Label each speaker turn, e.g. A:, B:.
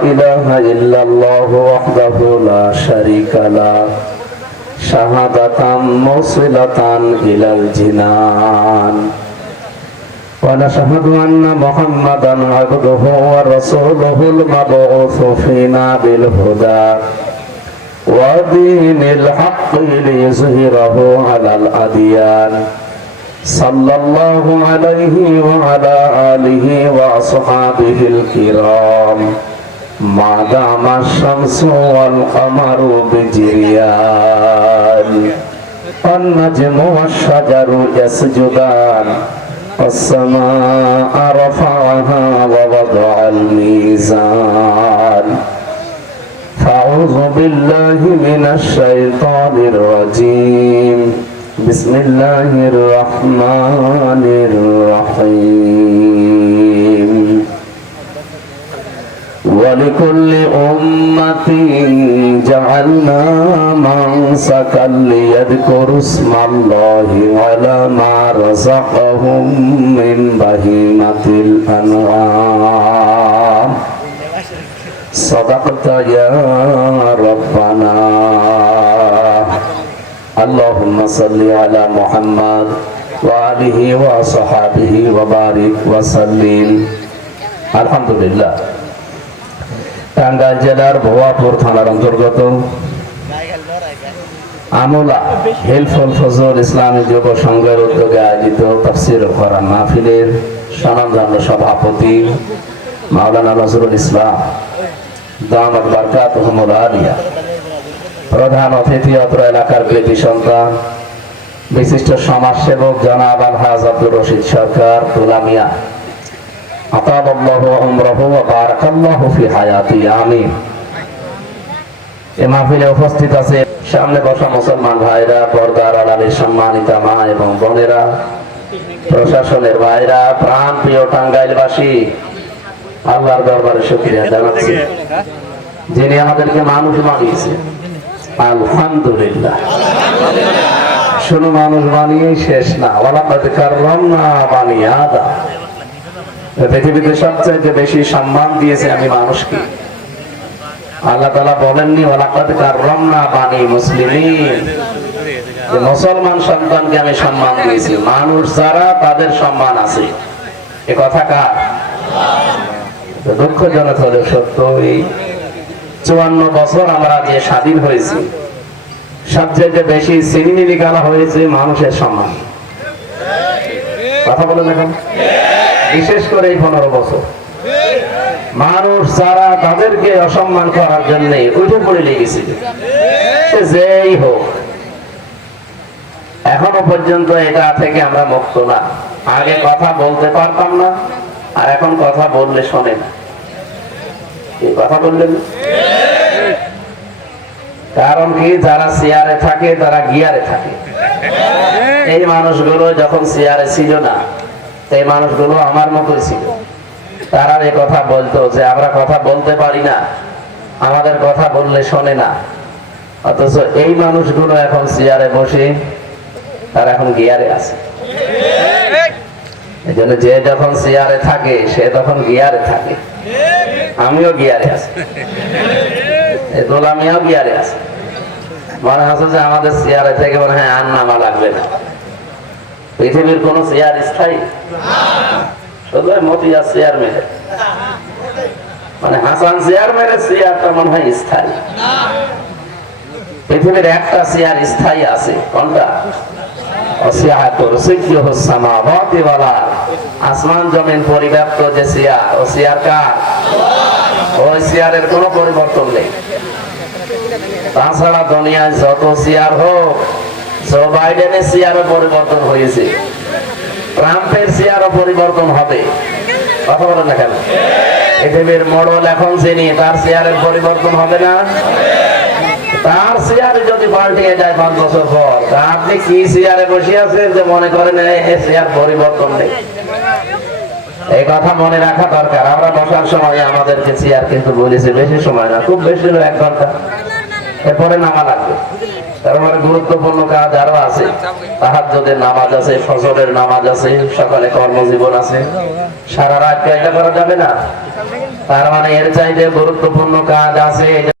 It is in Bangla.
A: إله إلا الله وحده لا شريك له شهادة موصلة إلى الجنان ونشهد أن محمدا عبده ورسوله المبعوث فينا بالهدى ودين الحق ليظهره على الأديان صلى الله عليه وعلى آله وأصحابه الكرام ما دام الشمس والقمر بجريان النجم والشجر يسجدان والسماء رفعها ووضع الميزان فأعوذ بالله من الشيطان الرجيم بسم الله الرحمن الرحيم ولكل أمة جعلنا منسكا ليذكروا اسم الله على ما رزقهم من بهيمة الأنعام صدقت يا ربنا اللهم صل على محمد وآله وصحابه وبارك وسلم الحمد لله টাঙ্গাইল জেলার ভোয়াপুর থানার অন্তর্গত। আমলা হেলফুল ফজল ইসলামী যুব সংঘের উদ্যোগে আয়োজিত তফসির করার মাহফিলের সনন্দান্য সভাপতি মাওলানা নজরুল ইসলাম। দামাত বারকাত আলিয়া। প্রধান অতিথি অত্র এলাকার কৃতি সন্তান বিশিষ্ট সমাজসেবক জনাব আলহাজ আব্দুর রশিদ সরকার, তুলামিয়া। আতাবাল্লাহু উমরাহু ওয়া বারাকাল্লাহু ফি হায়াতি, আমিন। এ মাহফিলে উপস্থিত আছে সামনে বসা মুসলমান ভাইরা পর্দার আড়ালের সম্মানিতা মা এবং বোনেরা, প্রশাসনের ভাইরা, প্রাণ প্রিয় টাঙ্গাইলবাসী, আল্লাহর দরবারে শুকরিয়া জানাচ্ছি। যিনি আমাদেরকে মানুষ বানিয়েছে আলহামদুলিল্লাহ। শুধু মানুষ বানিয়ে শেষ না। ওলাকাদ কাররামনা বানি আদম পৃথিবীতে সবচাইতে বেশি সম্মান দিয়েছে আমি মানুষকে আল্লাহ তালা বলেননি ওলাকাদ কাররামনা বানি মুসলিমিন। সন্তানকে আমি সম্মান দিয়েছি। মানুষ যারা, তাদের সম্মান আছে। এ কথা কার? দুঃখজনক হলেও সত্য, এই চুয়ান্ন বছর আমরা যে স্বাধীন হয়েছি সবচেয়ে বেশি সিনেমি নিকালা হয়েছে মানুষের সম্মান। কথা বলে দেখুন বিশেষ করে এই পনেরো বছর। মানুষ যারা তাদেরকে অসম্মান করার জন্য উঠে পড়ে লেগেছিল যেই হোক, এখনও পর্যন্ত এটা থেকে আমরা মুক্ত না। আগে কথা বলতে পারতাম না, আর এখন কথা বললে শোনে না। কথা বললেন? কারণ কি, যারা চেয়ারে থাকে, তারা গিয়ারে থাকে। এই মানুষগুলো যখন চেয়ারে ছিল না এই মানুষগুলো আমার মতোই ছিল। তারা এই কথা বলতো যে আমরা কথা বলতে পারি না, আমাদের কথা বললে শোনে না। অথচ এই মানুষগুলো এখন চেয়ারে বসে তারা এখন গিয়ারে আছে। এই জন্য যে যখন চেয়ারে থাকে, সে তখন গিয়ারে থাকে। আমিও গিয়ারে আছি। এই গোলামিয়াও গিয়ারে আছে। মনে হচ্ছে যে আমাদের চেয়ারে থেকে মনে হয় আর নামা লাগবে না। পৃথিবীর কোন চেয়ার স্থায়ী? মতিয়া চেয়ার মেরে মানে হাসান চেয়ার মেরে চেয়ারটা মনে হয় স্থায়ী। পৃথিবীর একটা চেয়ার স্থায়ী আছে। কোনটা? আসমান জমিন যে ও কোনো পরিবর্তন নেই। তাছাড়া দুনিয়ায় যত চেয়ার হোক জো বাইডেনের চেয়ারও পরিবর্তন হয়েছে। ট্রাম্পের চেয়ারও পরিবর্তন হবে। কথা বলেন না কেন? পৃথিবীর মডল এখন চিনি তার চেয়ারের পরিবর্তন হবে না। তার চেয়ারে যদি পাল্টিয়ে যায় পাঁচ বছর পর, তা আপনি কি চেয়ারে বসে আছেন যে মনে করেন এই চেয়ার পরিবর্তন নেই এই কথা মনে রাখা দরকার। আমরা বসার সময় আমাদেরকে চেয়ার কিন্তু বলেছে, বেশি সময় না, খুব বেশি হলো এক ঘণ্টা। এরপরে নামা লাগবে। তারপরে গুরুত্বপূর্ণ কাজ আরও আছে। তাহার যদি নামাজ আছে ফসলের নামাজ আছে, সকালে কর্মজীবন আছে। সারা রাত এটা করা যাবে না? তার মানে এর চাইতে গুরুত্বপূর্ণ কাজ আছে